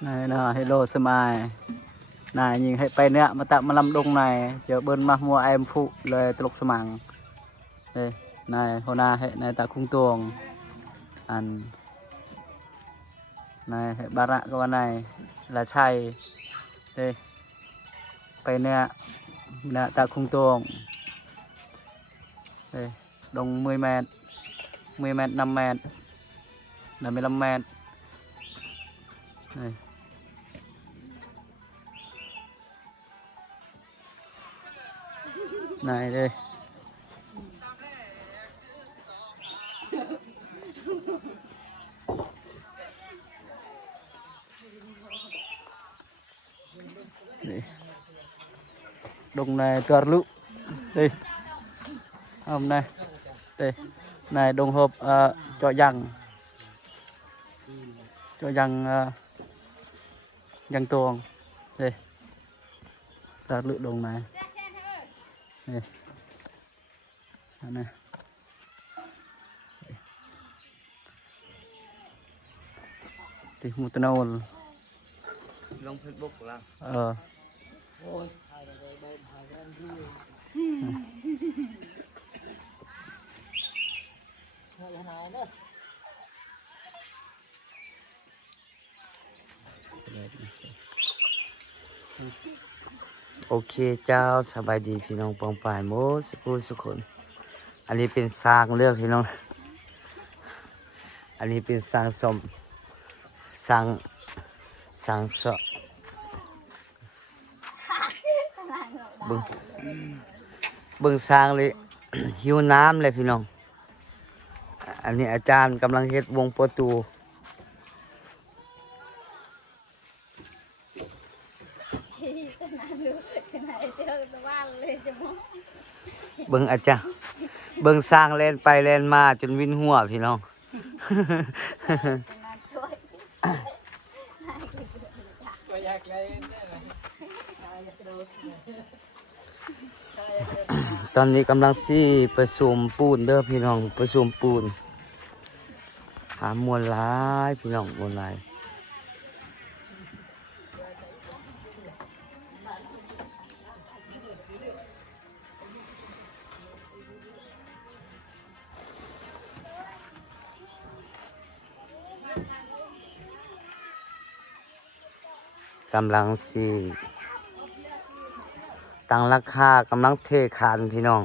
này là hello sơ mai này nhìn hay bay nè mà tạm mà làm đông này chờ bên mà mua em phụ lời tụt sơ màng đây này hôm nay hệ này ta cung tuồng ăn này hệ ba rạ các bạn này là chay đây bay nè nè ta cung tuồng đây đông 10 mét 10 mét 5 mét là 15 mét đây này đây đồng này toàn lụ đây hôm nay đây này đồng hộp cho rằng răng tuồng đây toàn lụ đồng này đây này thì một tờ nâu Long Facebook làโอเคเจ้าสบายดีพี่น้องปองปายโมสุขุสุขนอันนี้เป็นสร้างเลือกพี่น้องอันนี้เป็นสร้างสมสร้างเสาะเบิ่งสร้างเลย หิวน้ำเลยพี่น้องอันนี้อาจารย์กำลังเฮ็ดวงประตูเบิ่งอาจารย์เบิ่งสร้างแล่นไปแล่นมาจนวินหัวพี่น้อง ตอนนี้กำลังซี่ประชุมปูนเด้อพี่น้องประชุมปูนหามวลหลายพี่น้องมวลหลายกำลังซี่ตั้งราคากำลังเทคานพี่น้อง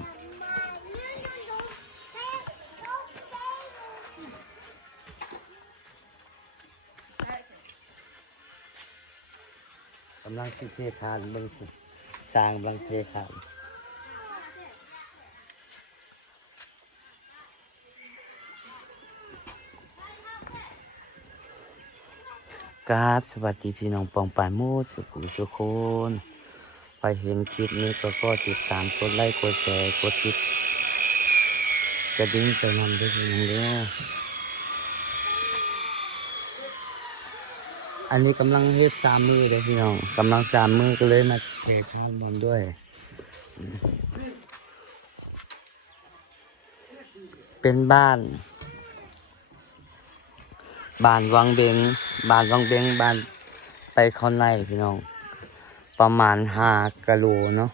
กำลังเทคานเบิ่งสิสร้างกำลังเทคานครับสวัสดีพี่น้องปองปายโมสุขุสุคนไปเห็นคลิปนี้ก็ติดตามกดไลค์กดแชร์กดติดกระดิ่งไปนำด้วยพี่น้องเด้ออันนี้กำลังเฮ็ด3 มือเลยพี่น้องกำลัง3 มือก็เลยมาเทข้าวบอลด้วยเป็นบ้านวังเบงบ้านไปข้างในพี่น้องประมาณ5 กิโลเนาะ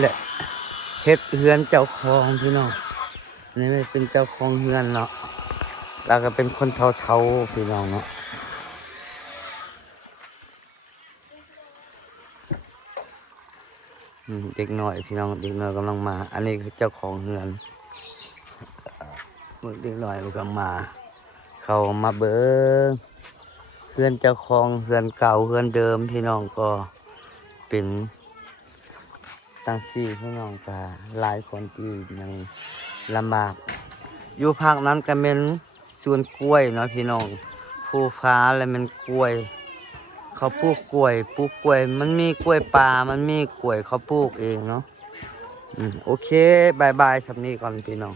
และเฮ็ดเฮือนเจ้าของพี่น้องนี่ไม่เป็นเจ้าของเฮือนเนาะแล้วก็เป็นคนเท่าๆพี่น้องเนาะเด็กน้อยพี่น้องเด็กน้อยกำลังมาอันนี้คือเจ้าของเฮือนเด็กน้อยกำลังมาเขามาเบิ้งเฮือนเจ้าของเฮือนเก่าเฮือนเดิมพี่น้องก็เป็นสังสีพี่น้องก็หลายคนที่ยังลำบากอยู่ภาคนั้นก็เป็นสวนกล้วยเนาะพี่น้องภูฟ้าแล้วมันกล้วยเขาปลูกกล้วยมันมีกล้วยป่ามันมีกล้วยเขาปลูกเองเนาะโอเคบายสำนี้ก่อนพี่น้อง